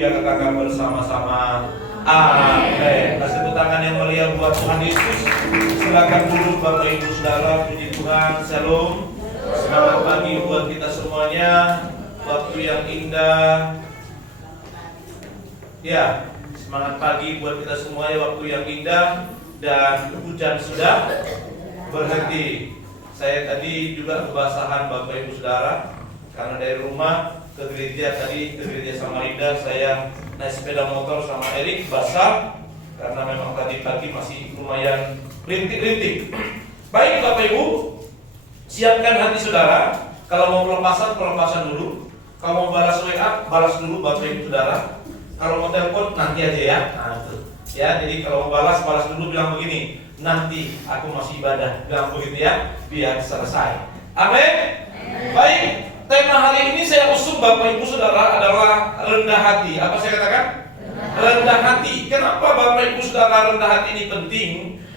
ya kakak bersama-sama. Amin. Kasih tepuk tangan yang mulia buat Tuhan Yesus. Silakan dulu Bapak Ibu Saudara, puji Tuhan. Shalom. Selamat pagi buat kita semuanya. Waktu yang indah. Ya, semangat pagi buat kita semuanya. Waktu yang indah dan hujan sudah berhenti. Saya tadi juga kebasahan Bapak Ibu Saudara, karena dari rumah ke gereja Samarinda saya naik sepeda motor sama Erik, basah karena memang tadi pagi masih lumayan rintik-rintik. Baik Bapak Ibu, siapkan hati saudara. Kalau mau pelepasan dulu. Kalau mau balas WA, balas dulu Bapak Ibu Saudara. Kalau mau telepon nanti aja ya. Nah, itu. Ya, jadi kalau mau balas dulu, bilang begini, nanti aku masih ibadah, bilang begitu ya, biar selesai. Amin. Baik. Tema hari ini saya usung Bapak Ibu Saudara adalah rendah hati. Apa saya katakan? Rendah hati. Kenapa Bapak Ibu Saudara rendah hati ini penting?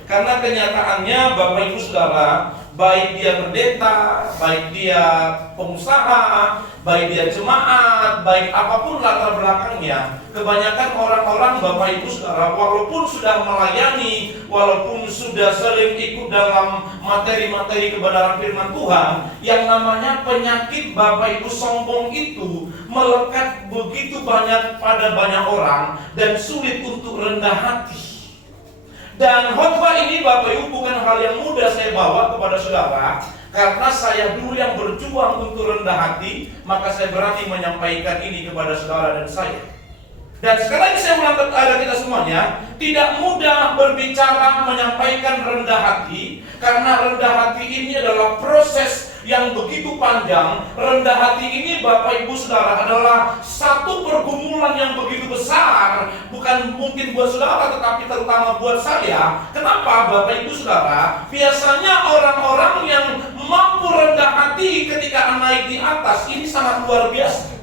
Karena kenyataannya Bapak Ibu Saudara, baik dia pendeta, baik dia pengusaha, baik dia jemaat, baik apapun latar belakangnya, kebanyakan orang-orang Bapak Ibu Saudara, walaupun sudah melayani, walaupun sudah sering ikut dalam materi-materi kebenaran firman Tuhan, yang namanya penyakit Bapak Ibu sombong itu melekat begitu banyak pada banyak orang dan sulit untuk rendah hati. Dan khotbah ini Bapak Ibu bukan hal yang mudah saya bawa kepada saudara, karena saya dulu yang berjuang untuk rendah hati, maka saya berani menyampaikan ini kepada saudara dan saya. Dan sekali lagi saya ulang kepada kita semuanya, tidak mudah berbicara menyampaikan rendah hati, karena rendah hati ini adalah proses yang begitu panjang. Rendah hati ini Bapak Ibu Saudara adalah satu pergumulan yang begitu besar, bukan mungkin buat saudara tetapi terutama buat saya. Kenapa Bapak Ibu Saudara? Biasanya orang-orang yang mampu rendah hati ketika naik di atas ini sangat luar biasa.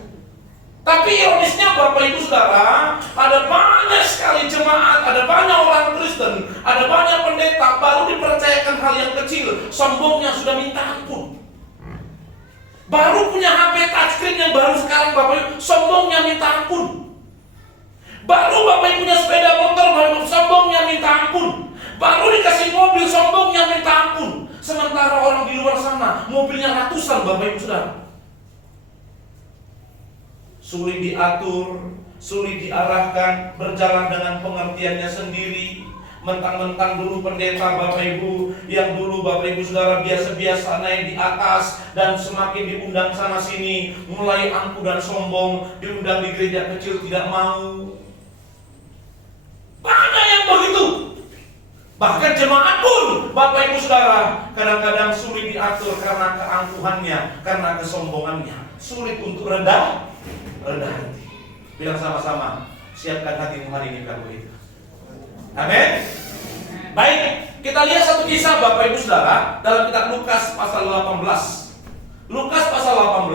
Tapi ironisnya Bapak Ibu Saudara, ada banyak sekali jemaat, ada banyak orang Kristen, ada banyak pendeta baru dipercayakan hal yang kecil, sombongnya sudah minta ampun. Baru punya HP touchscreen yang baru sekarang Bapak Ibu, sombongnya minta ampun. Baru Bapak Ibu punya sepeda motor, baru sombongnya minta ampun. Baru dikasih mobil, sombongnya minta ampun. Sementara orang di luar sana, mobilnya ratusan Bapak Ibu Saudara. Sulit diatur, sulit diarahkan, berjalan dengan pengertiannya sendiri. Mentang-mentang dulu pendeta Bapak Ibu, yang dulu Bapak Ibu Saudara biasa-biasa naik di atas, dan semakin diundang sana sini, mulai angkuh dan sombong, diundang di gereja kecil tidak mau. Banyak yang begitu. Bahkan jemaat pun Bapak Ibu Saudara kadang-kadang sulit diatur karena keangkuhannya, karena kesombongannya. Sulit untuk rendah hati. Bilang sama-sama, siapkan hatimu hari ini kalau begitu. Amin. Baik, kita lihat satu kisah Bapak Ibu Saudara dalam kitab Lukas pasal 18. Lukas pasal 18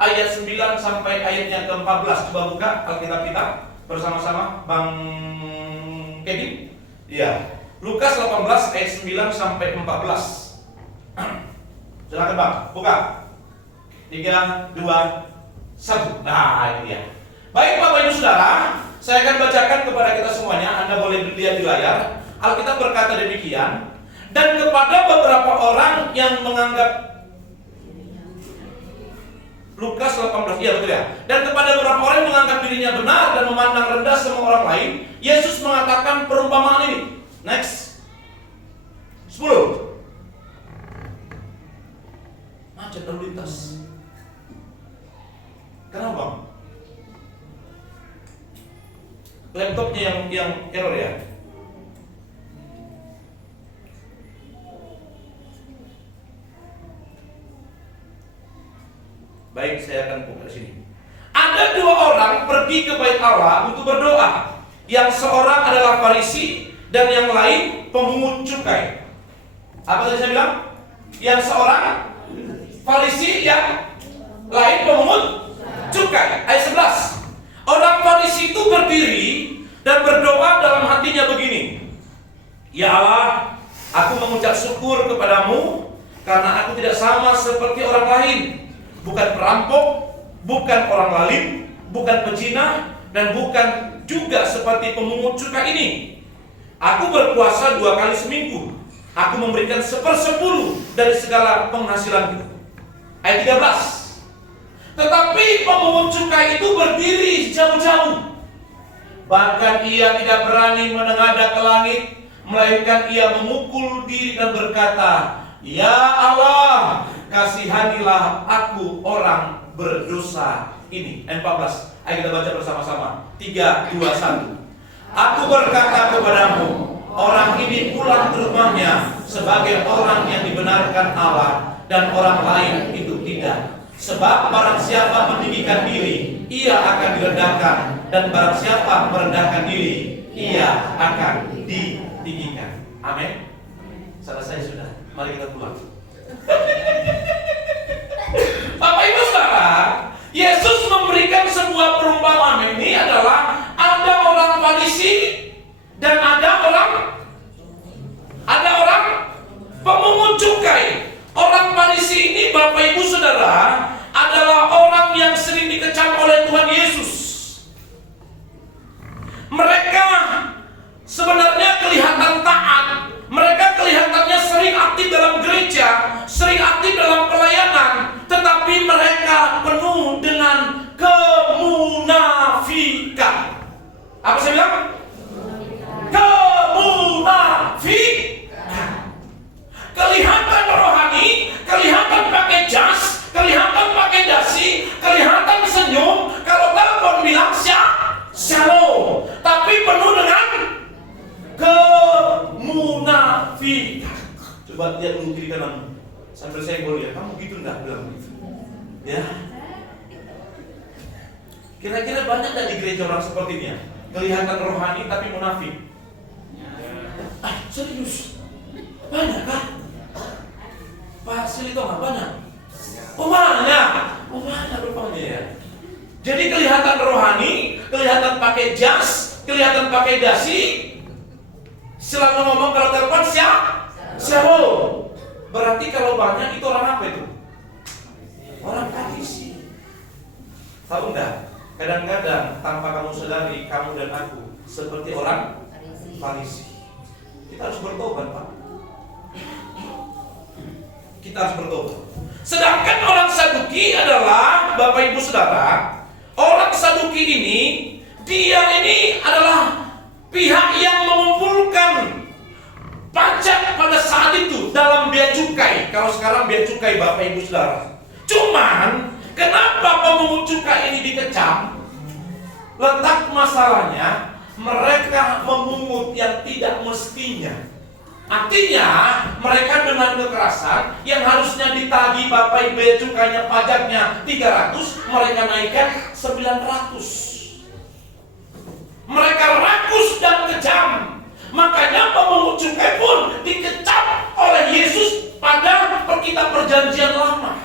ayat 9 sampai ayatnya ke-14. Coba buka Alkitab kita bersama-sama Bang Kevin. Iya. Lukas 18 ayat 9 sampai 14. Silakan Bang, buka. 3, 2, 1. Nah, ini dia. Baik Bapak Ibu Saudara, saya akan bacakan kepada kita semuanya. Anda boleh lihat di layar. Alkitab berkata demikian. Dan kepada beberapa orang yang menganggap, Lukas 18, iya betul ya. Dan kepada beberapa orang yang menganggap dirinya benar dan memandang rendah semua orang lain, Yesus mengatakan perumpamaan ini. Next. 10. Macet lalu lintas. Kenapa? Laptopnya yang error ya. Baik, saya akan buka di sini. Ada dua orang pergi ke bait Allah untuk berdoa. Yang seorang adalah Farisi dan yang lain pemungut cukai. Apa tadi saya bilang? Yang seorang Farisi, yang lain pemungut cukai. Ayat 11. Orang Farisi itu berdiri dan berdoa dalam hatinya begini. Ya Allah, aku mengucap syukur kepadamu karena aku tidak sama seperti orang lain. Bukan perampok, bukan orang lalim, bukan pezina, dan bukan juga seperti pemungut cukai ini. Aku berpuasa 2 kali seminggu. Aku memberikan 1/10 dari segala penghasilanku. Ayat 13. Tetapi pemungut cukai itu berdiri jauh-jauh. Bahkan ia tidak berani menengadah ke langit, melainkan ia memukul diri dan berkata, "Ya Allah, kasihanilah aku orang berdosa ini." Ayat 14. Ayo kita baca bersama-sama. 3, 2, 1. Aku berkata kepadamu, orang ini pulang ke rumahnya sebagai orang yang dibenarkan Allah, dan orang lain itu tidak. Sebab barang siapa meninggikan diri, ia akan direndahkan, dan barang siapa merendahkan diri, ia akan ditinggikan. Amin. Selesai sudah. Mari kita pulang. Bapak Ibu Saudara, Yesus memberikan sebuah perumpamaan. Ini adalah ada orang Farisi dan ada orang pemungut cukai. Orang Farisi ini, Bapak Ibu Saudara, adalah orang yang sering dikecam oleh Tuhan Yesus. Mereka sebenarnya kelihatan taat. Mereka kelihatannya sering aktif dalam gereja, sering aktif dalam pelayanan, tetapi mereka penuh dengan kemunafikan. Apa saya bilang? Kemunafikan. Kelihatan rohani, kelihatan pakai jas, kelihatan pakai dasi, kelihatan senyum. Kalau telepon bilang shalom, tapi penuh dengan kemunafikan. Coba lihat dulu kiri kanan sambil saya boleh, kamu gitu enggak bilang gitu? Ya. Kira-kira banyak gak di gereja orang seperti ini ya? Kelihatan rohani tapi munafik. Serius? Banyak kah? Pak Silito nggak banyak? Oh banyak rupanya ya. Jadi kelihatan rohani, kelihatan pakai jas, kelihatan pakai dasi, selalu ngomong kalau telepon siapa? Berarti kalau banyak itu orang apa itu? Orang Farisi. Tahu enggak? Kadang-kadang tanpa kamu sadari, kamu dan aku seperti orang Farisi. Kita harus bertobat, Pak. Kita harus bertobat. Sedangkan orang Saduki adalah, Bapak Ibu Saudara, orang Saduki ini, dia ini adalah pihak yang mengumpulkan pajak pada saat itu dalam bea cukai. Kalau sekarang bea cukai, Bapak Ibu Saudara. Cuman kenapa pemungut cukai ini dikecam? Letak masalahnya, mereka memungut yang tidak mestinya. Artinya mereka dengan kekerasan yang harusnya ditagih Bapak Ibu bea cukainya pajaknya 300, mereka naikkan 900. Mereka rakus dan kejam. Makanya pemungut cukai pun dikecam oleh Yesus pada kitab Perjanjian Lama.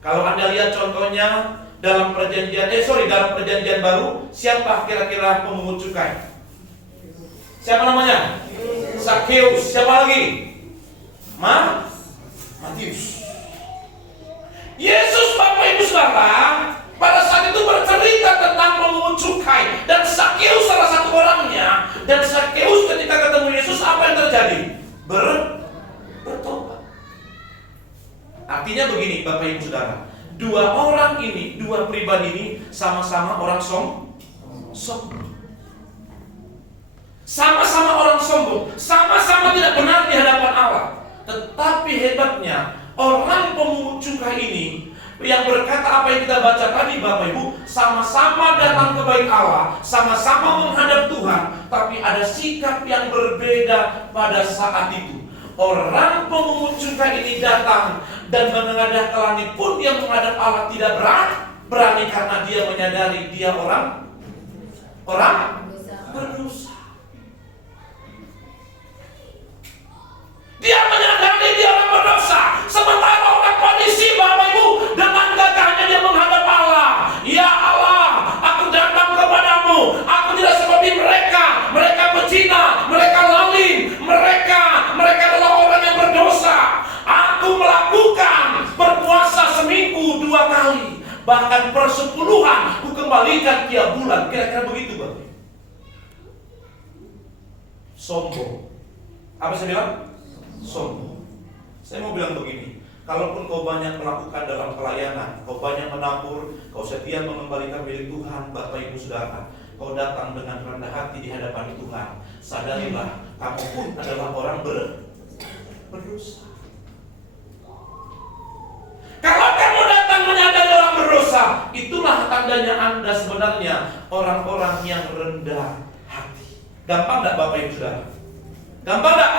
Kalau Anda lihat contohnya dalam Perjanjian Baru, siapa kira-kira pemungut cukai? Siapa namanya? Zakheus. Siapa lagi? Matius. Yesus, Bapak Ibu Saudara, pada saat itu bercerita tentang pemungut cukai, dan Zakheus salah satu orangnya. Dan Zakheus ketika ketemu Yesus, apa yang terjadi? Bertobat. Artinya begini, Bapak Ibu Saudara, dua orang ini, dua pribadi ini sama-sama orang sombong. Sama-sama orang sombong, sama-sama tidak benar di hadapan Allah. Tetapi hebatnya, orang pemungut cukai ini yang berkata apa yang kita baca tadi, Bapak Ibu, sama-sama datang ke bait Allah, sama-sama menghadap Tuhan, tapi ada sikap yang berbeda pada saat itu. Orang pemungut cukai ini datang dan menengadah ke langit pun dia menghadap Allah tidak berani karena dia menyadari dia orang berdosa. Dia menyadari dia orang berdosa. Sementara orang Farisi, Bapak Ibu, dengan gagahnya dia menghadap Allah. Ya Allah, aku datang kepadamu. Aku tidak seperti mereka. Mereka pezina, mereka lalim, mereka adalah orang yang berdosa. Aku melakukan berpuasa seminggu 2 kali. Bahkan persepuluhan ku kembalikan tiap bulan sombong. Apa saya bilang? Sombong. Saya mau bilang begini, kalaupun kau banyak melakukan dalam pelayanan, kau banyak menabur, kau setia mengembalikan milik Tuhan, Bapak Ibu Saudara, kau datang dengan rendah hati di hadapan Tuhan, sadarilah kamu pun adalah orang berdosa. Kalau kamu datang menyadari orang berdosa, itulah tandanya Anda sebenarnya orang-orang yang rendah hati. Gampang enggak Bapak Ibu Saudara? Gampang enggak?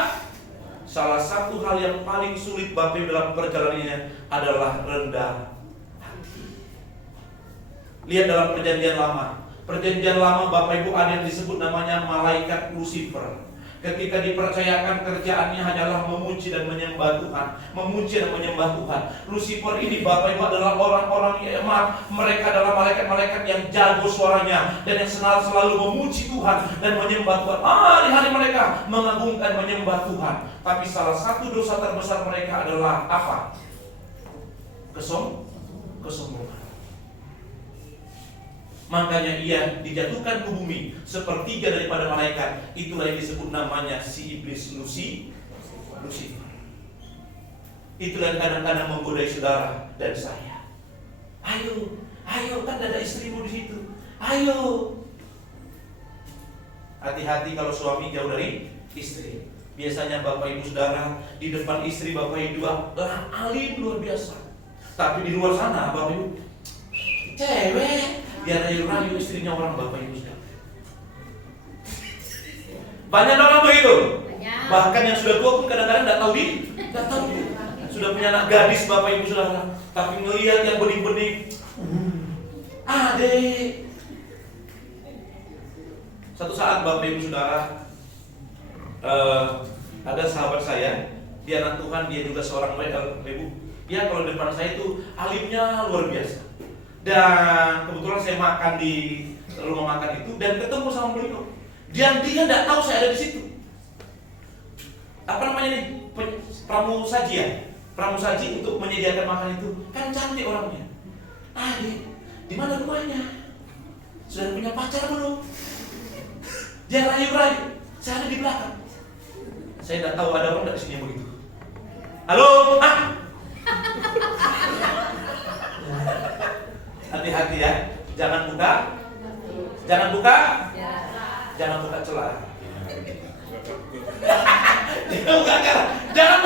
Salah satu hal yang paling sulit Bapak Ibu dalam perjalanannya adalah rendah hati. Lihat dalam perjanjian lama. Perjanjian lama Bapak Ibu ada yang disebut namanya malaikat Lucifer. Ketika dipercayakan kerjaannya hanyalah memuji dan menyembah Tuhan, memuji dan menyembah Tuhan. Lucifer ini Bapak Ibu adalah orang-orang yang mereka adalah malaikat-malaikat yang jago suaranya dan yang selalu memuji Tuhan dan menyembah Tuhan. Hari-hari mereka mengagungkan menyembah Tuhan. Tapi salah satu dosa terbesar mereka adalah apa? Kesombongan. Makanya ia dijatuhkan ke bumi sepertiga daripada malaikat. Itulah yang disebut namanya si iblis Lucifer. Itulah yang kadang-kadang menggodai saudara dan saya. Ayo kan ada istrimu di situ. Ayo. Hati-hati kalau suami jauh dari istri. Biasanya Bapak Ibu Saudara di depan istri Bapak Ibu alim luar biasa. Tapi di luar sana Bapak Ibu cewek dia rayu-rayu istrinya orang Bapak Ibu Saudara. Banyak orang begitu. Bahkan yang sudah tua pun kadang-kadang tidak tahu diri. Sudah punya anak gadis Bapak Ibu Saudara, tapi ngelihat yang bening-bening, adek. Satu saat Bapak Ibu Saudara, ada sahabat saya, dia anak Tuhan, dia juga seorang ibu. Dia kalau di depan saya itu alimnya luar biasa. Dan kebetulan saya makan di rumah makan itu dan ketemu sama beliau. Dia tidak tahu saya ada di situ. Apa namanya nih? Pramusaji ya? Pramusaji untuk menyediakan makan itu. Kan cantik orangnya. Adik, di mana rumahnya? Sudah punya pacar belum? Dia rayu-rayu. Saya ada di belakang. Saya tidak tahu ada orang di sini yang begitu. Halo, hati-hati ya, jangan buka celah. Jangan buka celah. Jangan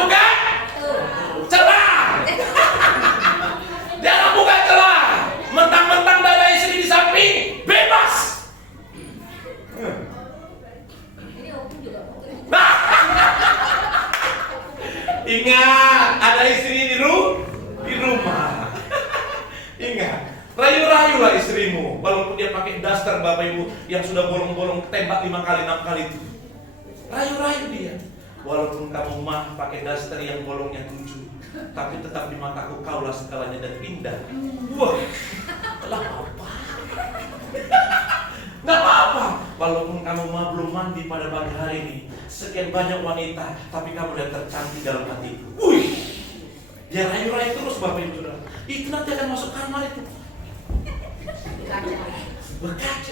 buka celah. Mentang-mentang ada istri di samping, bebas. Ingat, ada istri di rumah. Ingat, rayu-rayulah istrimu, walaupun dia pakai daster Bapak Ibu yang sudah bolong-bolong tembak 5 kali 6 kali itu. Rayu-rayu dia. Walaupun kamu mah pakai daster yang bolongnya 7, tapi tetap di mataku kaulah segalanya dan indah. Wah, lah apa? Nggak apa-apa. Walaupun kamu mah belum mandi pada pagi hari ini, sekian banyak wanita, tapi kamu lihat tercantik dalam hatiku. Wih, dia rayu-rayu terus Bapak Ibu Saudara. Itu nanti akan masuk kamar itu. Berkaca.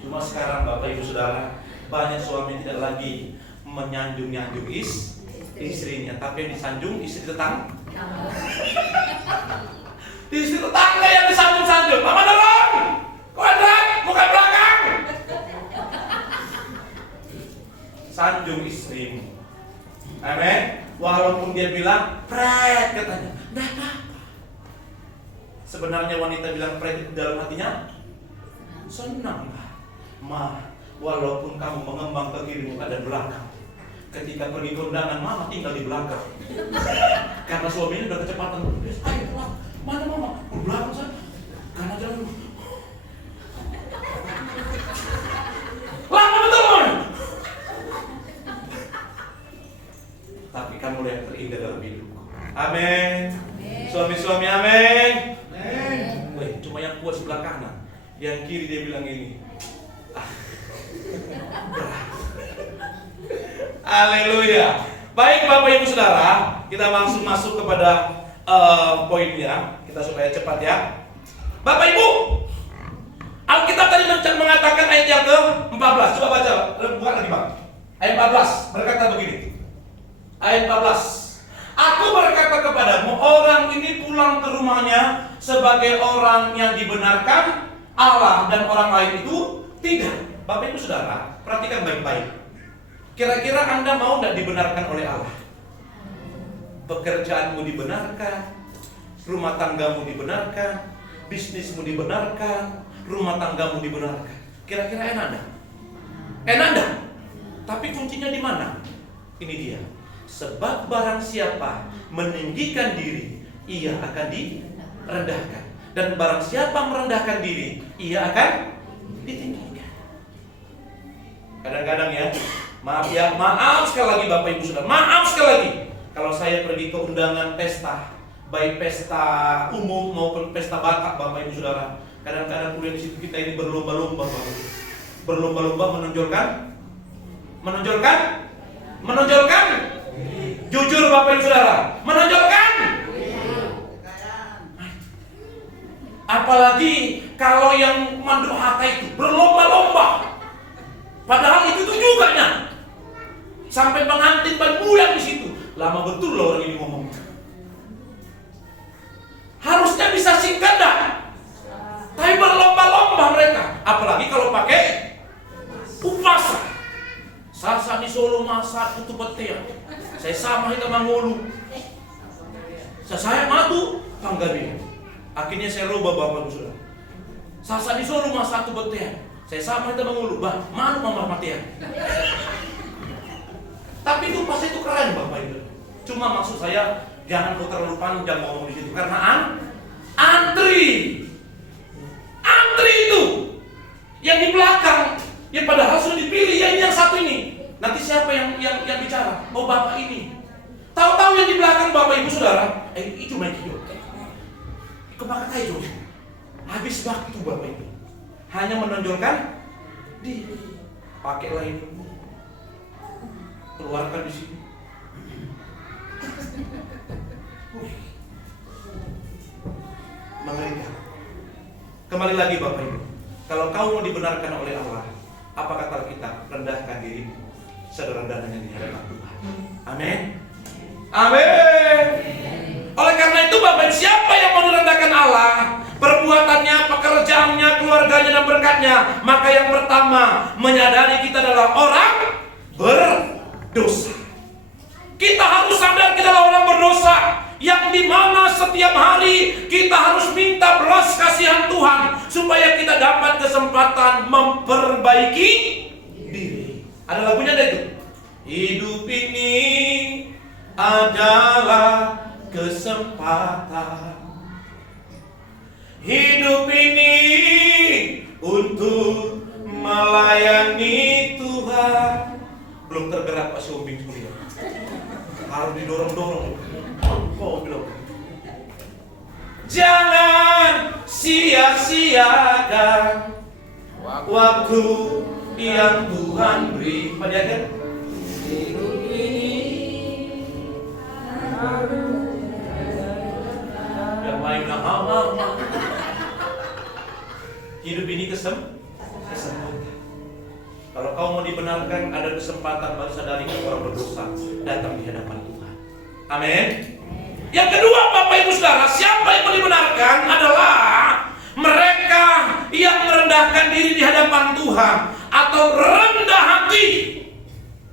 Cuma sekarang Bapak Ibu Saudara, banyak suami tidak lagi menyanjung-nyanjung istrinya, tapi yang disanjung istri tetangga. Istri tetangga yang disanjung-sanjung. Mama dorong, kuadrat, muka belakang. Sanjung istrimu. Amin. Walaupun dia bilang pret katanya, enggak apa-apa. Sebenarnya wanita bilang pret dalam hatinya senang lah. Ma, walaupun kamu mengembang ke kiri muka dan belakang, ketika pergi ke undangan mama tinggal di belakang. Karena suaminya udah kecepatan. Ayo pulang. Mana mama? Ke belakang sana. Karena jalan. Lama betul. Tapi kamu yang terindah dalam hidupku. Amin. Suami-suami amin. Wih, cuma yang kuat sebelah kanan. Yang kiri dia bilang ini. Haleluya. Baik Bapak Ibu Saudara, kita langsung masuk kepada poinnya. Kita supaya cepat ya. Bapak Ibu, Alkitab tadi mengatakan ayat yang ke-4, 14, coba baca, buka lagi Bang. Ayat 14 berkata begini. Ayat 14. Aku berkata kepadamu, orang ini pulang ke rumahnya sebagai orang yang dibenarkan Allah, dan orang lain itu tidak. Bapak Ibu Saudara, perhatikan baik-baik. Kira-kira Anda mau tidak dibenarkan oleh Allah? Pekerjaanmu dibenarkan, rumah tanggamu dibenarkan, bisnismu dibenarkan, rumah tanggamu dibenarkan. Kira-kira enak enggak? Enak enggak? Tapi kuncinya di mana? Ini dia. Sebab barang siapa meninggikan diri, ia akan direndahkan. Dan barang siapa merendahkan diri, ia akan ditinggikan. Kadang-kadang ya, maaf sekali lagi Bapak Ibu Saudara, maaf sekali lagi. Kalau saya pergi ke undangan pesta, baik pesta umum maupun pesta Batak, Bapak Ibu Saudara, kadang-kadang kuliah di situ kita ini berlomba-lomba, menonjolkan, jujur Bapak Ibu Saudara, menonjolkan. Apalagi kalau yang mandurhaka itu berlomba-lomba, padahal itu tuh juga sampai pengantin berbulan di situ. Lama betul loh orang ini ngomong. Harusnya bisa singkat dah. Tapi berlomba-lomba mereka. Apalagi kalau pakai upasa. Sasa di Solo masa itu betea. Saya sama kita mangulu. Saya matu panggabi. Akhirnya saya rubah Bapak Ibu Saudara. Sasa di Solo masa itu betea. Saya sama kita mangulu. Bah, mana mama matia. Tapi itu pasti itu keren Bapak Ibu. Cuma maksud saya jangan kau terlalu panjang ngomong di situ karena antri itu yang di belakang yang padahal sudah dipilih yang satu ini. Nanti siapa yang bicara? Oh Bapak ini. Tahu-tahu yang di belakang Bapak Ibu Saudara, itu main hidup. Kepakai itu. Habis waktu Bapak Ibu. Hanya menonjolkan diri. Pakailah ini. Keluarkan di sini. Mengerikan. Kembali lagi Bapak Ibu, kalau kau mau dibenarkan oleh Allah, apa kata kita? Rendahkan dirimu sederhana-rendahnya di hadapan Tuhan. Amin. Amin. Oleh karena itu Bapak Ibu, siapa yang mau direndahkan Allah? Perbuatannya, pekerjaannya, keluarganya dan berkatnya. Maka yang pertama, menyadari kita adalah orang berdosa. Kita harus sadar kita adalah orang berdosa, yang dimana setiap hari kita harus minta belas kasihan Tuhan supaya kita dapat kesempatan memperbaiki diri. Ada lagunya ada itu. Hidup ini adalah kesempatan. Hidup ini untuk melayani Tuhan. Belum tergerak Pak Siombing sebenarnya. Harus didorong-dorong. Oh, bilang. Jangan sia-siakan waktu yang Tuhan beri. Apa dia kan? Hidup ini yang lain nama. Hidup ini kesempatan. Kalau kau mau dibenarkan, ada kesempatan baru sadari kau orang berdosa, datang di hadapan Tuhan. Amin. Yang kedua Bapak Ibu Saudara, siapa yang mau dibenarkan adalah mereka yang merendahkan diri di hadapan Tuhan atau rendah hati,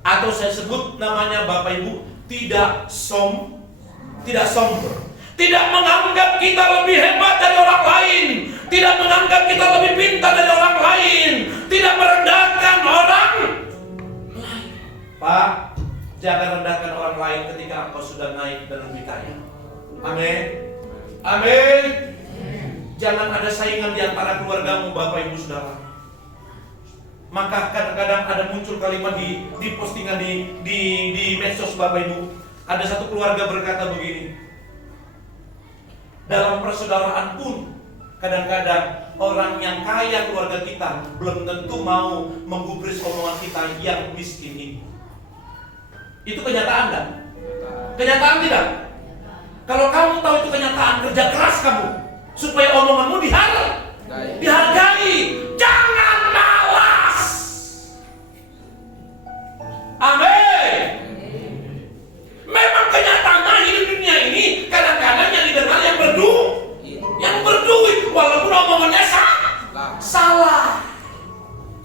atau saya sebut namanya Bapak Ibu tidak sombong, tidak menganggap kita lebih hebat dari orang lain, tidak menganggap kita lebih pintar dari orang lain, tidak merendahkan orang lain. Pak, jangan rendahkan orang lain ketika engkau sudah naik dan lebih kaya. Amin. Amin. Jangan ada saingan di antara keluargamu Bapak Ibu Saudara. Maka kadang-kadang ada muncul kalimat di postingan di medsos Bapak Ibu. Ada satu keluarga berkata begini. Dalam persaudaraan pun kadang-kadang orang yang kaya keluarga kita belum tentu mau menggubris omongan kita yang miskin ini. Itu kenyataan kan? Kenyataan tidak? Kalau kamu tahu itu kenyataan, kerja keras kamu supaya omonganmu dihargai. Jangan malas.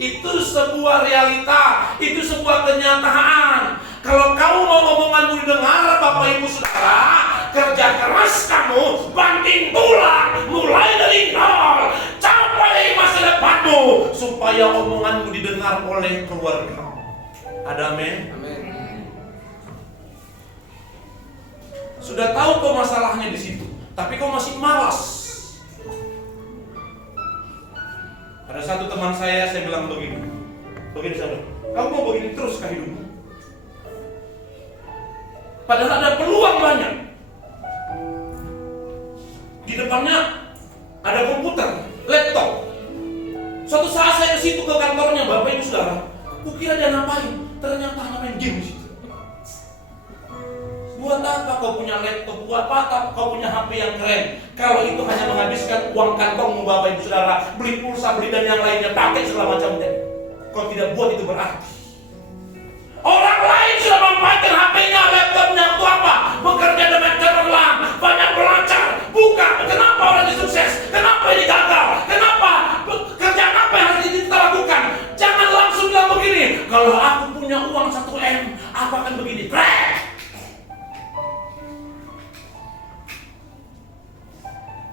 Itu sebuah realita, itu sebuah kenyataan. Kalau kamu mau omonganmu didengar, Bapak Ibu Saudara, kerja keras kamu, banting tulang, mulai dari nol, capai masa depanmu, supaya omonganmu didengar oleh keluarga. Ada amin? Sudah tahu kok masalahnya di situ, tapi kau masih malas. Ada satu teman saya bilang begini saudara, kamu mau begini terus kah hidupmu? Padahal ada peluang banyak. Di depannya ada komputer, laptop. Suatu saat saya ke situ ke kantornya, Bapak Ibu Saudara, kukira dia ngapain? Ternyata main game di situ. Buat apa kau punya laptop? Buat apa kau punya HP yang keren? Kalau itu hanya menghabiskan uang kantongmu, Bapak Ibu Saudara, beli pulsa, beli dan yang lainnya, pakai segala macamnya. Kau tidak buat itu berarti. Orang lain sudah memanfaatkan HP-nya, laptopnya untuk apa? Bekerja dengan cemerlang, banyak belajar. Bukan. Kenapa orang ini sukses? Kenapa ini gagal? Kenapa? Kerjaan apa yang harus kita lakukan? Jangan langsung bilang begini, kalau aku punya uang 1 M, aku akan begini.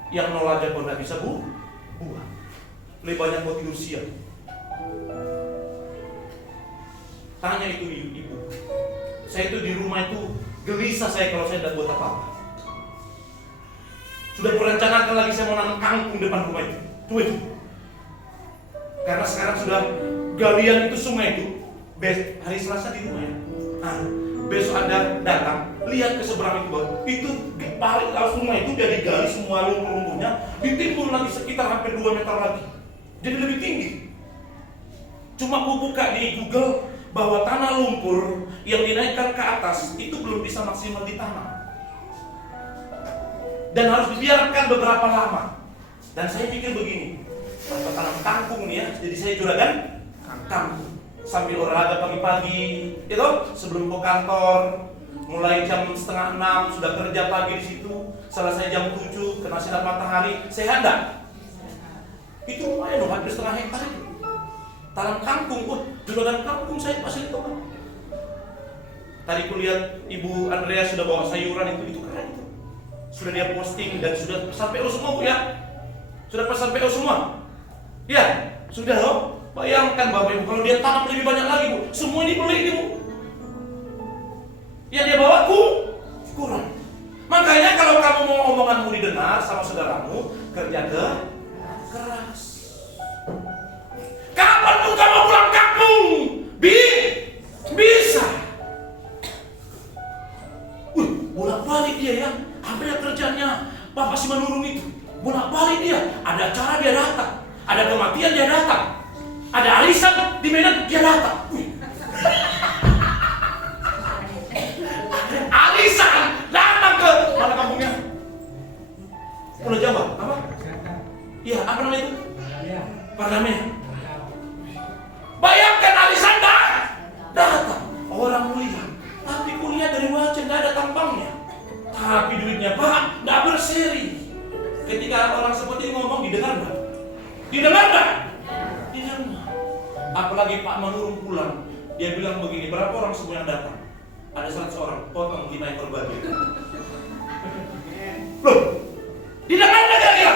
Yang nol aja kau nggak bisa buat. Lebih banyak kau tidur siang. Tanya itu ibu. Saya itu di rumah itu gelisah saya kalau saya tidak buat apa-apa. Sudah merencanakan lagi saya mau nanam kangkung depan rumah itu. Itu. Karena sekarang sudah galian itu sungai itu. Hari Selasa di rumah ya. Nah, besok Anda datang, lihat ke seberang itu, itu di balik sungai itu jadi gali semua lumpur-lumpurnya, ditimbun lagi sekitar hampir 2 meter lagi. Jadi lebih tinggi. Cuma aku buka di Google bahwa tanah lumpur yang dinaikkan ke atas itu belum bisa maksimal ditanam. Dan harus dibiarkan beberapa lama. Dan saya pikir begini, atau tanam kangkung nih ya, jadi saya juragan kangkung. Sambil olahraga pagi-pagi, itu sebelum ke kantor, mulai jam 5:30 sudah kerja pagi di situ, selesai jam 7 kena sinar matahari, sehat enggak? Itu lumayan loh, hampir 1/2 hektar itu. Tanam kangkung, juragan kangkung saya pasti itu. Tadi kulihat Ibu Andrea sudah bawa sayuran itu keren itu. Sudah dia posting dan sudah pesan PO semua Bu ya? Sudah pesan PO semua? Ya, sudah loh. Bayangkan Bapak Ibu, kalau dia tanam lebih banyak lagi Bu, semua ini beli ini Bu. Yang dia bawa kurang. Makanya kalau kamu mau omonganmu didengar sama saudaramu, kerja keras. Kapan pun kamu pulang kampung, bisa. Bolak-balik dia ya, hampir kerjanya Bapak Simanurung itu. Bolak-balik dia, ada acara dia datang, ada kematian dia datang. Ada arisan di Medan, dia datang. Arisan datang ke mana kampungnya? Pulau Jawa, apa? Iya, apa namanya itu? Pardamaian. Bayangkan arisan datang, orang mulia, tapi kuliah dari wajah nggak ada tampangnya, tapi duitnya Pak nggak berseri. Ketika orang seperti ngomong didengar nggak? Didengar nggak? Apalagi Pak Manurung pulang, dia bilang begini, berapa orang semua yang datang? Ada 100 orang, potong 5 ekor babi. Loh, didengar nggak kira-kira?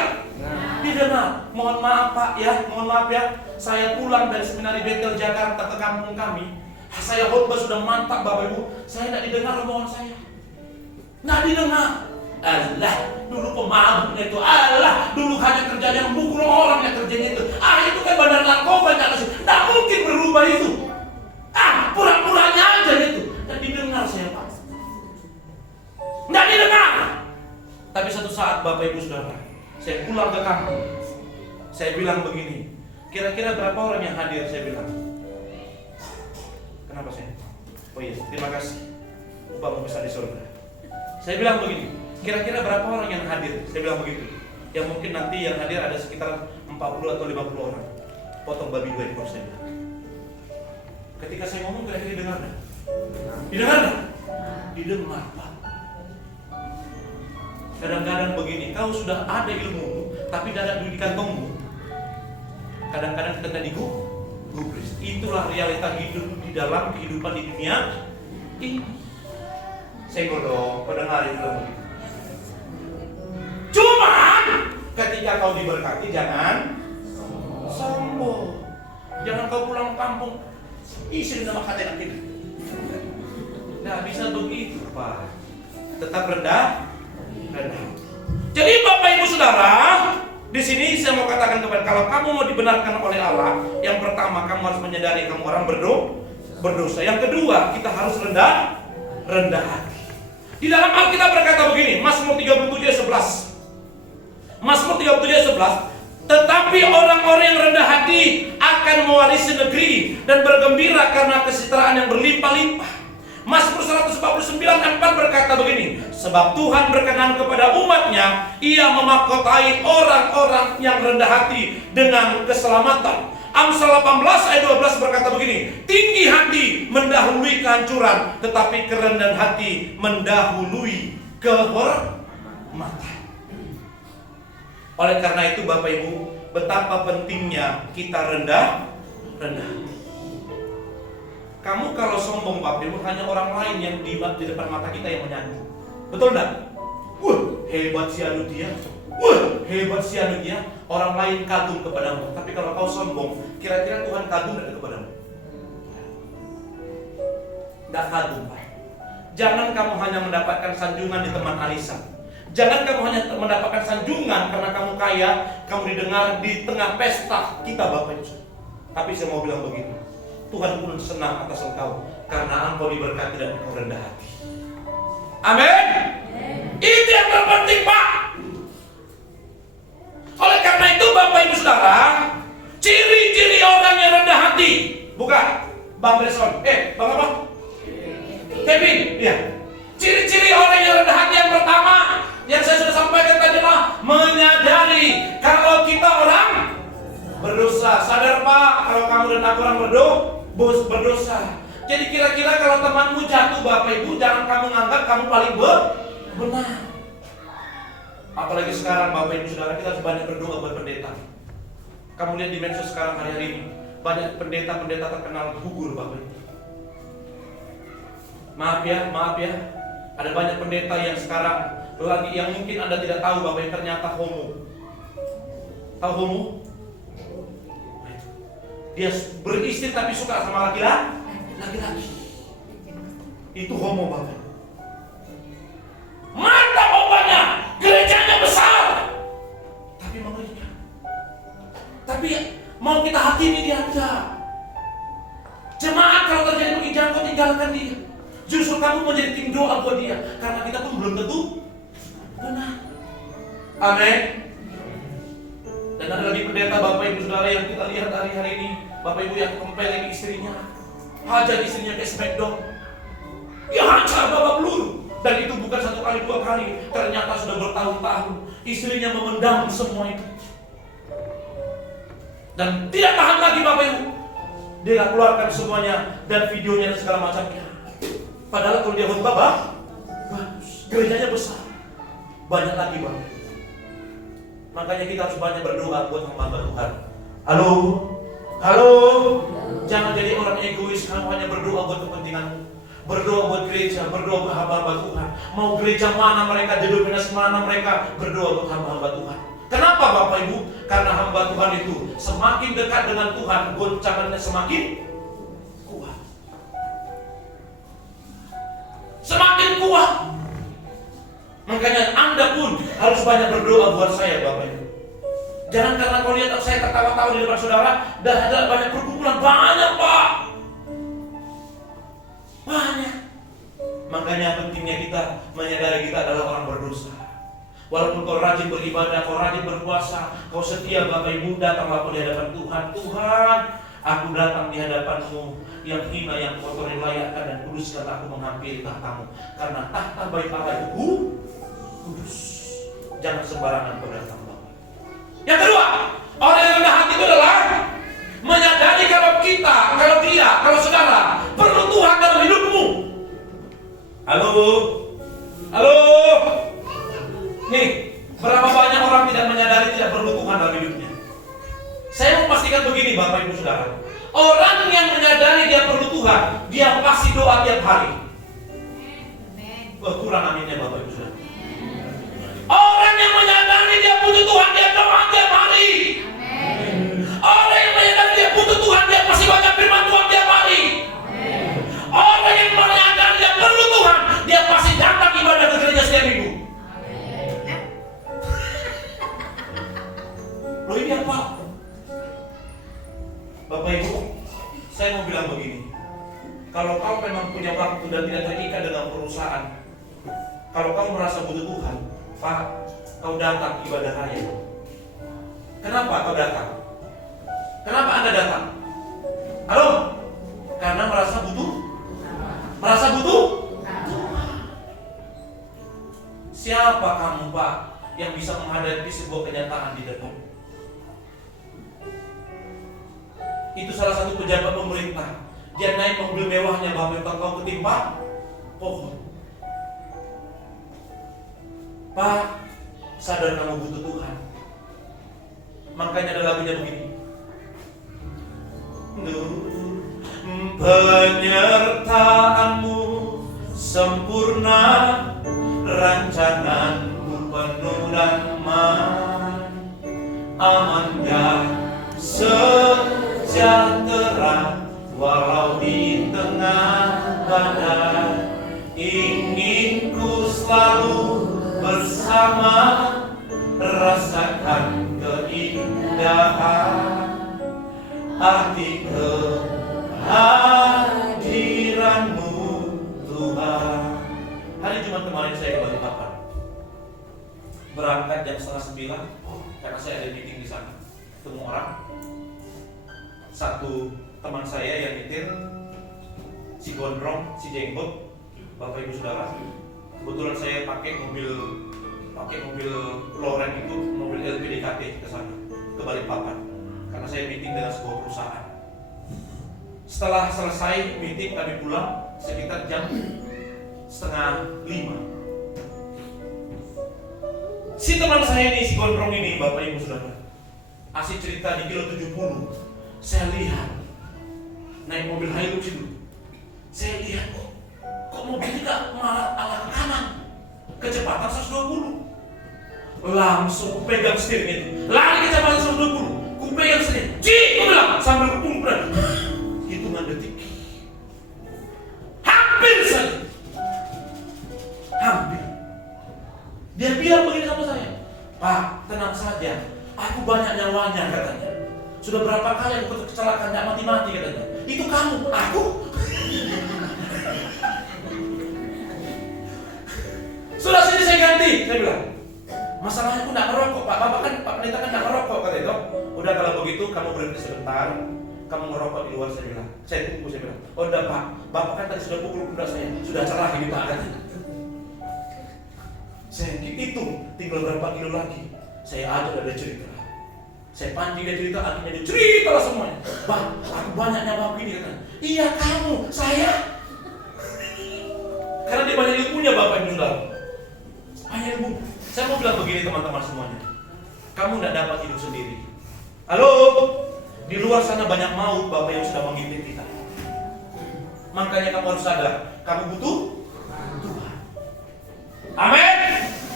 Didengar. Mohon maaf Pak ya, mohon maaf ya. Saya pulang dari seminari Betel Jakarta ke kampung kami. Saya khotbah sudah mantap Bapak Ibu. Saya tidak didengar omongan saya. Nggak didengar. Allah, dulu pemabuknya itu. Allah, dulu hanya kerjaan yang mukul orang yang kerjanya itu. Itu kan bandar narkoba. Nggak mungkin berubah itu. Pura-puranya aja itu. Nggak didengar saya Pak. Nggak didengar. Tapi satu saat Bapak Ibu Saudara, saya pulang ke kampung. Saya bilang begini, kira-kira berapa orang yang hadir? Saya bilang. Kenapa saya? Oh iya, terima kasih. Upahmu besar di surga. Saya bilang begini, kira-kira berapa orang yang hadir? Saya bilang begitu. Yang mungkin nanti yang hadir ada sekitar 40 atau 50 orang. Potong babi 2 ekor saya bilang. Ketika saya ngomong, kira-kira didengar nggak? Didengar nggak? Didengar Pak. Kadang-kadang begini, kau sudah ada ilmu, tapi tidak ada duit di kantongmu. Kadang-kadang kita tidak gubris. Itulah realita hidup di dalam kehidupan di dunia ini. Senggol dong, pendengar itu. Cuman ketika kau diberkati jangan sombong. Jangan kau pulang kampung isi nama kata kita. Nggak bisa begitu, Pak. Tetap rendah. Jadi Bapak Ibu Saudara, di sini saya mau katakan kepada kalau kamu mau dibenarkan oleh Allah, yang pertama kamu harus menyadari kamu orang berdosa. Yang kedua, kita harus rendah hati. Di dalam Alkitab berkata begini, Mazmur 37 ayat 11. Mazmur 37 ayat 11, tetapi orang-orang yang rendah hati akan mewarisi negeri dan bergembira karena kesejahteraan yang berlimpah-limpah. Mazmur 149 ayat 4 berkata begini, sebab Tuhan berkenan kepada umatnya, Ia memahkotai orang-orang yang rendah hati dengan keselamatan. Amsal 18 ayat 12 berkata begini, tinggi hati mendahului kehancuran, tetapi kerendahan hati mendahului kehormatan. Oleh karena itu Bapak Ibu, betapa pentingnya kita rendah hati. Kamu kalau sombong Bapak Ibu, hanya orang lain yang di depan mata kita yang menyanjung. Betul enggak? Hebat si anu dia. Hebat si anu dia. Orang lain kagum kepadamu. Tapi kalau kau sombong, kira-kira Tuhan kagum enggak kepadamu? Enggak kagum, Pak. Jangan kamu hanya mendapatkan sanjungan di teman arisan. Jangan kamu hanya mendapatkan sanjungan karena kamu kaya, kamu didengar di tengah pesta kita Bapak Ibu. Tapi saya mau bilang begini, Tuhan pun senang atas engkau karena engkau diberkati dan engkau rendah hati. Amin. Itu yang terpenting, Pak. Oleh karena itu Bapak Ibu Saudara, ciri-ciri orang yang rendah hati, bukan Bang Beson, Bang apa? Kevin, ya. Ciri-ciri orang yang rendah hati yang pertama yang saya sudah sampaikan tadi adalah menyadari kalau kita orang berdosa. Sadar Pak, kalau kamu dan aku orang berdosa. Jadi kira-kira kalau temanmu jatuh Bapak Ibu, jangan kamu anggap kamu paling benar. Apalagi sekarang Bapak Ibu Saudara, kita harus banyak berdoa buat pendeta. Kamu lihat di medsos sekarang hari-hari ini, banyak pendeta-pendeta terkenal gugur Bapak Ibu. Maaf ya, ada banyak pendeta yang sekarang lagi yang mungkin Anda tidak tahu Bapak Ibu, ternyata homo. Tahu homo? Dia beristri tapi suka sama laki-laki. Itu homo Bapak. Mantap obatnya, gerejanya besar, tapi mengerikan. Tapi mau kita hakimi dia aja. Jemaat kalau terjadi begini, kau tinggalkan dia. Justru kamu menjadi tim doa buat dia, karena kita pun belum tentu benar. Amin. Dan ada lagi pendeta Bapak Ibu Saudara yang kita lihat hari-hari ini, Bapak Ibu yang kempeleng istrinya, hajar istrinya ke smackdown, dia hajar babak peluru. Dan itu bukan satu kali, dua kali, ternyata sudah bertahun-tahun istrinya memendam semua itu. Dan tidak tahan lagi Bapak Ibu, dia keluarkan semuanya dan videonya dan segala macamnya. Padahal kalau dia khotbah bagus, gerejanya besar, banyak lagi Bapak. Makanya kita harus banyak berdoa buat hamba Tuhan. Halo, jangan jadi orang egois. Kamu hanya berdoa buat kepentinganmu, berdoa buat gereja, berdoa buat hamba Tuhan. Mau gereja mana mereka, denominasi mana mereka, berdoa buat hamba Tuhan. Kenapa Bapak Ibu? Karena hamba Tuhan itu semakin dekat dengan Tuhan, goncangannya semakin kuat. Semakin kuat. Makanya Anda pun harus banyak berdoa buat saya Bapak Ibu. Jangan karena kau lihat saya tertawa-tawa di depan saudara dan ada banyak perkumpulan, banyak Pak. Banyak. Makanya pentingnya kita menyadari kita adalah orang berdosa. Walaupun kau rajin beribadah, kau rajin berpuasa, kau setia Bapak Ibu, datanglah di hadapan Tuhan. Tuhan, aku datang di hadapan-Mu yang hina, yang kotor, yang layakkan dan kuduskan aku menghampiri tahta-Mu. Karena tahta bait Allah itu kudus. Jangan sembarangan kau datang Bapak. Yang kedua, orang yang rendah hati itu adalah menyadari kalau kita, kalau saudara perlu Tuhan dalam hidupmu. Halo. Nih, berapa banyak orang tidak menyadari tidak perlu Tuhan dalam hidupnya. Saya mau pastikan begini Bapak Ibu Saudara, Orang yang menyadari dia perlu Tuhan, dia pasti doa tiap hari. Kurang aminnya Bapak Ibu Saudara. Orang yang menyadari dia butuh Tuhan, dia doa tiap hari. Orang yang menyadari dia butuh Tuhan, dia pasti baca firman Tuhan tiap hari. Orang yang menyadari dia perlu Tuhan, dia pasti datang ibadah ke gereja setiap minggu. Loh, ini apa? Bapak Ibu, saya mau bilang begini. Kalau kau memang punya waktu dan tidak terikat dengan perusahaan, kalau kau merasa butuh Tuhan, Pak, kau datang ibadah raya. Kenapa kau datang? Kenapa Anda datang? Halo? Karena merasa butuh? Merasa butuh? Siapa kamu, Pak, yang bisa menghadapi sebuah kenyataan di depan? Itu salah satu pejabat pemerintah. Dia naik mobil mewahnya, Bapak kau ketimpa pohon. Pak, sadar kamu butuh Tuhan. Makanya ada lagunya begini. Penyertaanmu sempurna, rancanganmu penuh damai, amannya sejahtera walau di tengah badai. Ingin ku selalu bersama, rasakan keindahan arti kehadiranmu Tuhan. Hari Jumat kemarin saya ke Balikpapan, berangkat jam 8:30 karena saya ada meeting di sana. Ketemu orang, satu teman saya yang nyetir, si gondrong, si jenggot, Bapak Ibu Saudara. Kebetulan saya pakai mobil Loren itu, mobil LPDKT ke sana, ke Balikpapan, karena saya meeting dengan sebuah perusahaan. Setelah selesai meeting kami pulang sekitar jam 4:30. Si teman saya ini, si gondrong ini, Bapak Ibu Saudara, asik cerita di kilo 70. Saya lihat naik mobil Hilux itu, saya lihat kok mobil tidak malah arah ke kanan, kecepatan 120. Langsung pegang setirnya itu, lari kecepatan 120, ku pegang setirnya, ku bilang sambil kepungkuran. Hitungan detik, hampir saja, hampir. Dia bilang begini sama saya, Pak, tenang saja, aku banyak nyawanya katanya. Sudah berapa kali aku kecelakaan tidak mati-mati katanya. Itu kamu, aku. Sudah sini saya ganti, saya bilang. Masalahnya aku tidak ngerokok, Pak. Bapak kan, Pak Pendeta kan tidak ngerokok kata itu. Udah kalau begitu kamu berhenti sebentar, kamu ngerokok di luar, saya bilang. Saya tunggu, saya bilang. Oh udah Pak, Bapak kan tadi sudah pukul pundak saya, sudah cerah ini Pak katanya. Saya hitung tinggal berapa kilo lagi. Saya ajak ada cerita. Saya pancing dia cerita, akhirnya dia cerita lah semuanya. Bang, aku banyak nyawa ini katanya. Iya kamu, saya. Karena dia banyak ilmunya Bapak Ibu Saudara. Banyak ilmu. Saya mau bilang begini teman-teman semuanya. Kamu tidak dapat hidup sendiri. Halo, di luar sana banyak maut Bapak yang sudah menghimpit kita. Makanya kamu harus sadar, kamu butuh Tuhan. Amin.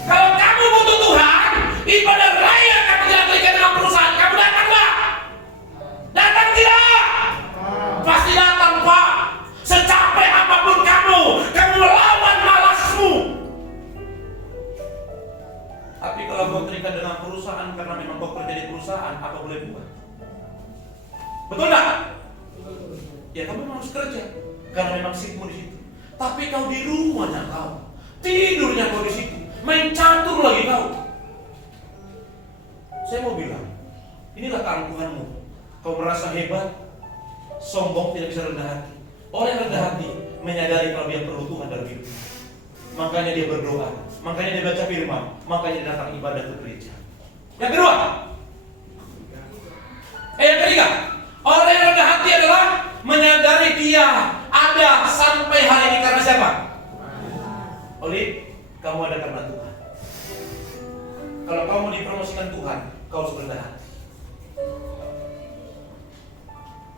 Kalau kamu butuh Tuhan, ibadah raya kamu tidak terikat dengan perusahaan, kamu datang Pak? Datang tidak? Pasti datang Pak. Secapek apapun kamu melawan malasmu. Tapi kalau kau terikat dengan perusahaan karena memang kau kerja di perusahaan, apa boleh buat? Betul tak? Ya kamu memang harus kerja karena memang shiftmu di situ. Tapi kau di rumahnya kau, tidurnya kau di situ, main catur lagi kau. Saya mau bilang, inilah keangkuhanmu. Kau merasa hebat, sombong, tidak bisa rendah hati. Orang yang rendah hati menyadari kalau dia perlu Tuhan dalam hidup. Makanya dia berdoa, makanya dia baca firman, makanya dia datang ibadah ke gereja. Yang kedua, yang ketiga, orang yang rendah hati adalah menyadari dia ada sampai hari ini karena siapa? Oleh kamu ada karena Tuhan. Kalau kamu mau dipromosikan Tuhan, kau harus rendah hati.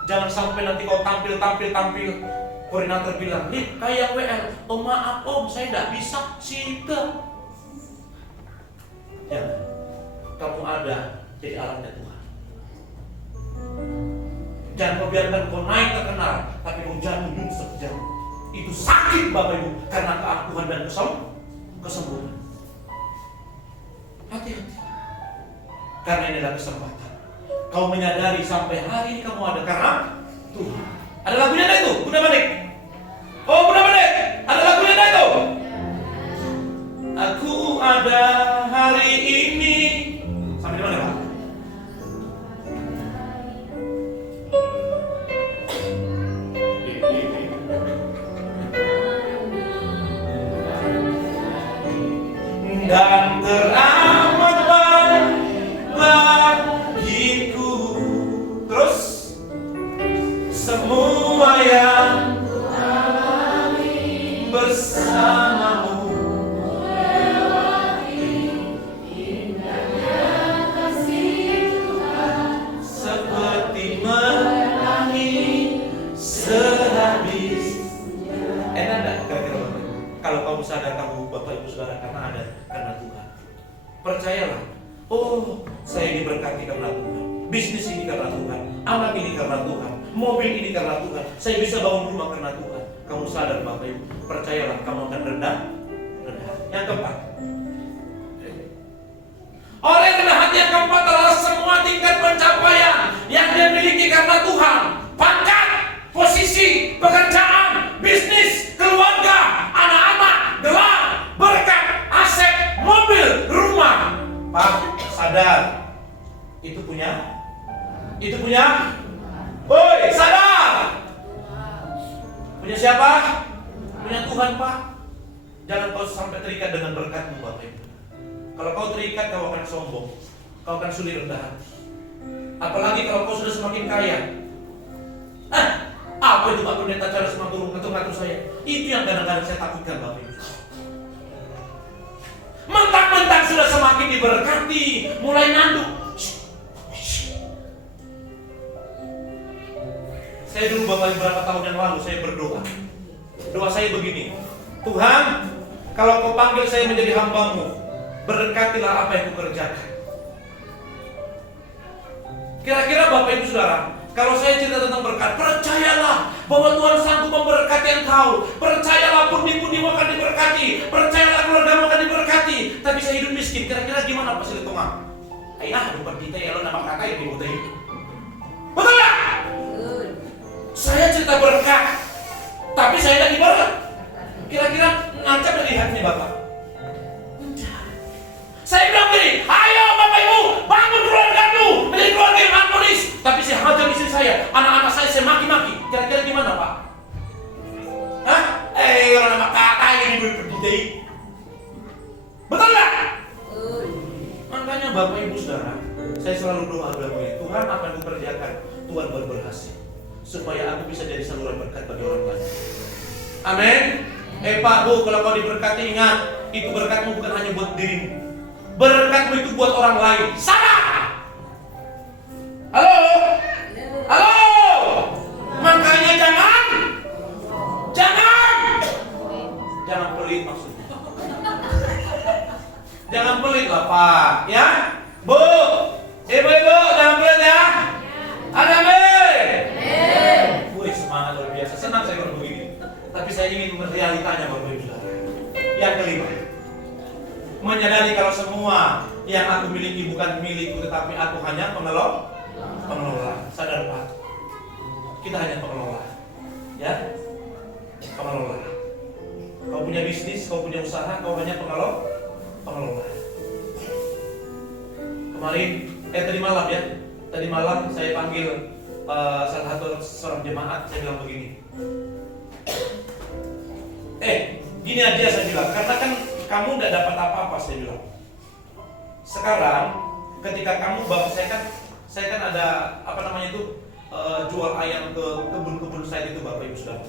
Jangan sampai nanti kau tampil. Koordinator bilang, kayak WL. Oh maaf om, saya tidak bisa. Sita. Jangan. Kamu ada jadi alatnya Tuhan. Jangan kau biarkan kau naik terkenal, tapi kau jatuh nyungsep jauh. Itu sakit Bapak Ibu, karena keakuan dan kesembuhan. Hati-hati. Karena ini adalah kesempatan. Kau menyadari sampai hari ini kamu ada karena Tuhan. Ada lagunya ada itu, Bunda Manik. Oh Bunda Manik, ada lagunya ada itu. Aku ada hari ini. Sampai di mana Pak? Dan teramat bagiku. Terus semua yang ku alami bersamamu melewati indahnya kasih Tuhan, seperti merangi sehabis. Enak enggak kira-kira kalau kamu sadar kamu Bapak Ibu Saudara karena Tuhan. Percayalah, oh saya diberkati karena Tuhan, bisnis ini karena Tuhan, anak ini karena Tuhan, mobil ini karena Tuhan, saya bisa bangun rumah karena Tuhan. Kamu sadar Bapak Ibu, percayalah kamu akan rendah. Yang keempat, oleh rendah hati yang keempat adalah semua tingkat pencapaian yang dia miliki karena Tuhan. Pangkat, posisi, pekerjaan, bisnis, keluarga, anak-anak, gelar, berkat, aset, mobil, rumah. Pak, sadar. Itu punya. Woi, sadar. Punya siapa? Punya Tuhan, Pak. Jangan kau sampai terikat dengan berkatmu, Bapak Ibu. Kalau kau terikat, kau akan sombong. Kau akan sulit rendah hati. Apalagi kalau kau sudah semakin kaya. Apa itu Pak Pendeta Charles Mangurung ngatur saya? Itu yang kadang-kadang saya takutkan, Bapak Ibu. Mentang-mentang sudah semakin diberkati, mulai nanduk. Saya dulu Bapak beberapa tahun yang lalu saya berdoa. Doa saya begini, Tuhan, kalau kau panggil saya menjadi hamba-Mu, berkatilah apa yang kukerjakan. Kira-kira Bapak Ibu Saudara, kalau saya cerita tentang berkat, percayalah bahwa Tuhan sanggup memberkati engkau. Percayalah pundi-pundi akan diberkati. Percayalah keluargamu akan diberkati. Tapi saya hidup miskin, kira-kira gimana Pak Silitonga? Ayah, bukan kita ya, lo nama kakak yang dibutai. Betul gak? Saya cerita berkat, tapi saya lagi berkat. Kira-kira nancap dari hati Bapak? Saya bilang gini, ayo Bapak Ibu, bangun keluargamu menjadi keluarga yang harmonis. Tapi saya hajar istri saya, anak-anak saya maki-maki. Kira-kira gimana Pak? Hah? Orang nama kakak yang dibutai. Betul gak? Makanya Bapak Ibu Saudara, saya selalu doa begini, Tuhan apa yang kukerjakan, Tuhan berhasil, supaya aku bisa jadi saluran berkat bagi orang lain. Amin. Pak Bu, kalau kau diberkati ingat, itu berkatmu bukan hanya buat dirimu, berkatmu itu buat orang lain. Sadar. Halo. Makanya jangan pelit maksudnya. Jangan pelit lah Pak, ya. Bu, ibu-ibu jangan pelit ya. Ada Wih, semangat luar biasa. Senang saya kalau begini. Tapi saya ingin realitanya Bapak Ibu Saudara. Yang kelima, menyadari kalau semua yang aku miliki bukan milikku, tetapi aku hanya pengelola. Sadar Pak, kita hanya pengelola, ya, pengelola. Kau punya bisnis, kau punya usaha, kau hanya pengelola. Kemarin, tadi malam saya panggil salah satu seorang jemaat, saya bilang begini. Gini aja saya bilang, karena kan kamu nggak dapat apa-apa, saya bilang. Sekarang, ketika kamu saya kan ada jual ayam ke kebun-kebun saya itu Bapak Ibu Saudara.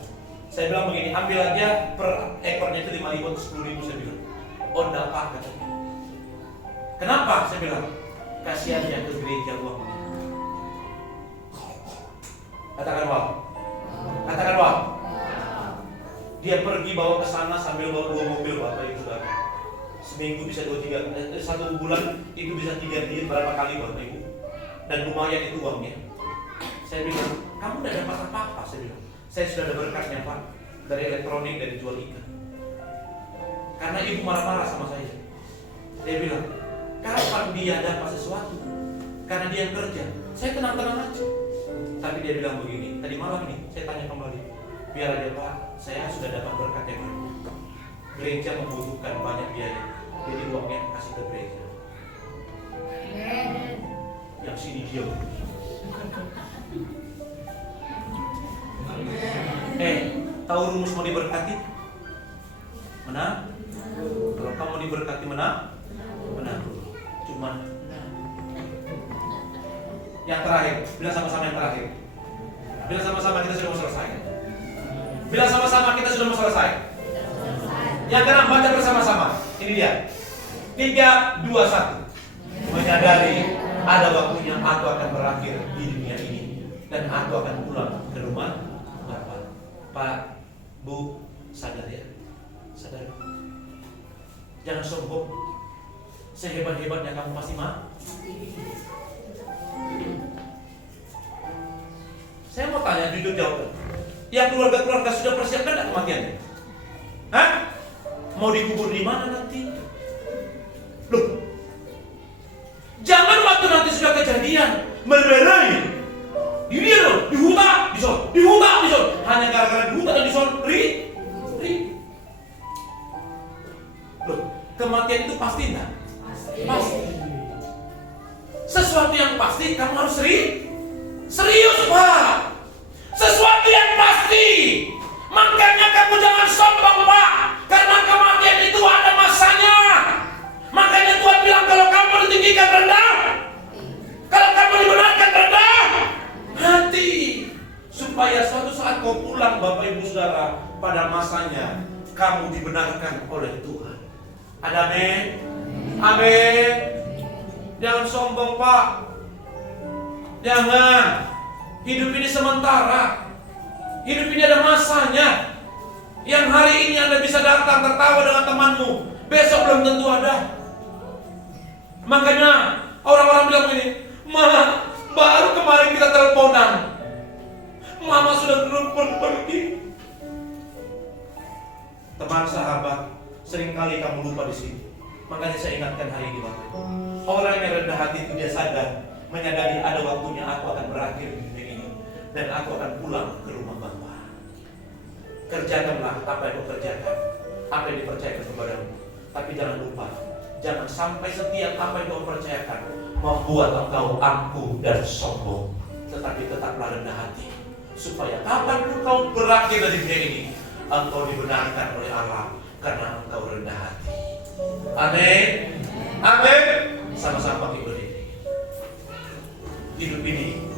Saya bilang begini, ambil aja per ekornya itu 5.000 atau 10.000, saya bilang. Oh enggak Pak, katanya. Kenapa? Saya bilang, kasihan ya ke gereja uangnya. Kata pergi bawa ke sana sambil bawa 2 mobil Bapak Ibu Saudara. Seminggu bisa 2-3, 1 bulan itu bisa 3 berapa kali Bapak Ibu. Dan lumayan itu uangnya. Saya bilang, kamu tidak dapat apa-apa. Saya bilang, saya sudah ada berkatnya Pak, dari elektronik, dari jual ikan. Karena ibu marah-marah sama saya. Dia bilang, kapan dia dapat sesuatu? Karena dia kerja. Saya tenang-tenang aja. Tapi dia bilang begini, tadi malam ini saya tanya kembali, biar aja Pak, saya sudah dapat berkat yang banyak. Gereja membutuhkan banyak biaya, jadi uangnya kasih ke gereja. Yang sini diam. Tahu rumus mau diberkati? Menang. Kalau kamu diberkati menang, menang. Cuman yang terakhir, bilang sama-sama yang terakhir. Bilang sama-sama kita sudah mau selesai. Bilang sama-sama kita sudah mau selesai. Yang keenam baca bersama-sama. Ini dia. 3, 2, 1. Menyadari ada waktunya aku akan berakhir di dunia ini dan aku akan pulang ke rumah Bapa. Pak, Bu, sadar ya. Sadar. Jangan sombong. Sehebat-hebatnya kamu pasti mati. Saya mau tanya, jujur jawab. Yang keluarga-keluarga sudah persiapkan tidak kematiannya? Hah? Mau dikubur di mana nanti? Loh, jangan waktu nanti sudah kejadian melerai. Ini loh, di hutan, di son, di hutan, di son. Hanya gara-gara di hutan dan di son, ri. Loh, kematian itu pasti enggak? Pasti. Sesuatu yang pasti kamu harus serius Pak. Sesuatu yang pasti. Makanya kamu jangan sombong Pak, karena kematian itu ada masanya. Makanya Tuhan bilang kalau kamu ditinggikan rendah, kalau kamu dibenarkan rendah hati, supaya suatu saat kau pulang Bapak Ibu Saudara, pada masanya kamu dibenarkan oleh Tuhan. Ada amin? Amin. Jangan sombong Pak. Jangan. Hidup ini sementara. Hidup ini ada masanya. Yang hari ini Anda bisa datang tertawa dengan temanmu, besok belum tentu ada. Makanya orang-orang bilang begini, Ma, baru kemarin kita teleponan, Mama sudah pergi. Teman sahabat, seringkali kamu lupa di sini. Makanya saya ingatkan hari ini Bapak. Orang yang rendah hati itu dia sadar, menyadari ada waktunya aku akan berakhir di dunia ini dan aku akan pulang ke rumah Bapa. Kerjakanlah apa yang kau kerjakan, apa yang dipercayakan kepadamu. Tapi jangan lupa, jangan sampai setiap apa yang kau percayakan membuat engkau angkuh dan sombong. Tetapi tetaplah rendah hati, supaya kapanpun kau berakhir dari dunia ini, engkau dibenarkan oleh Allah karena engkau rendah hati. Amin. Amin. Sama-sama kita berdiri. Hidup ini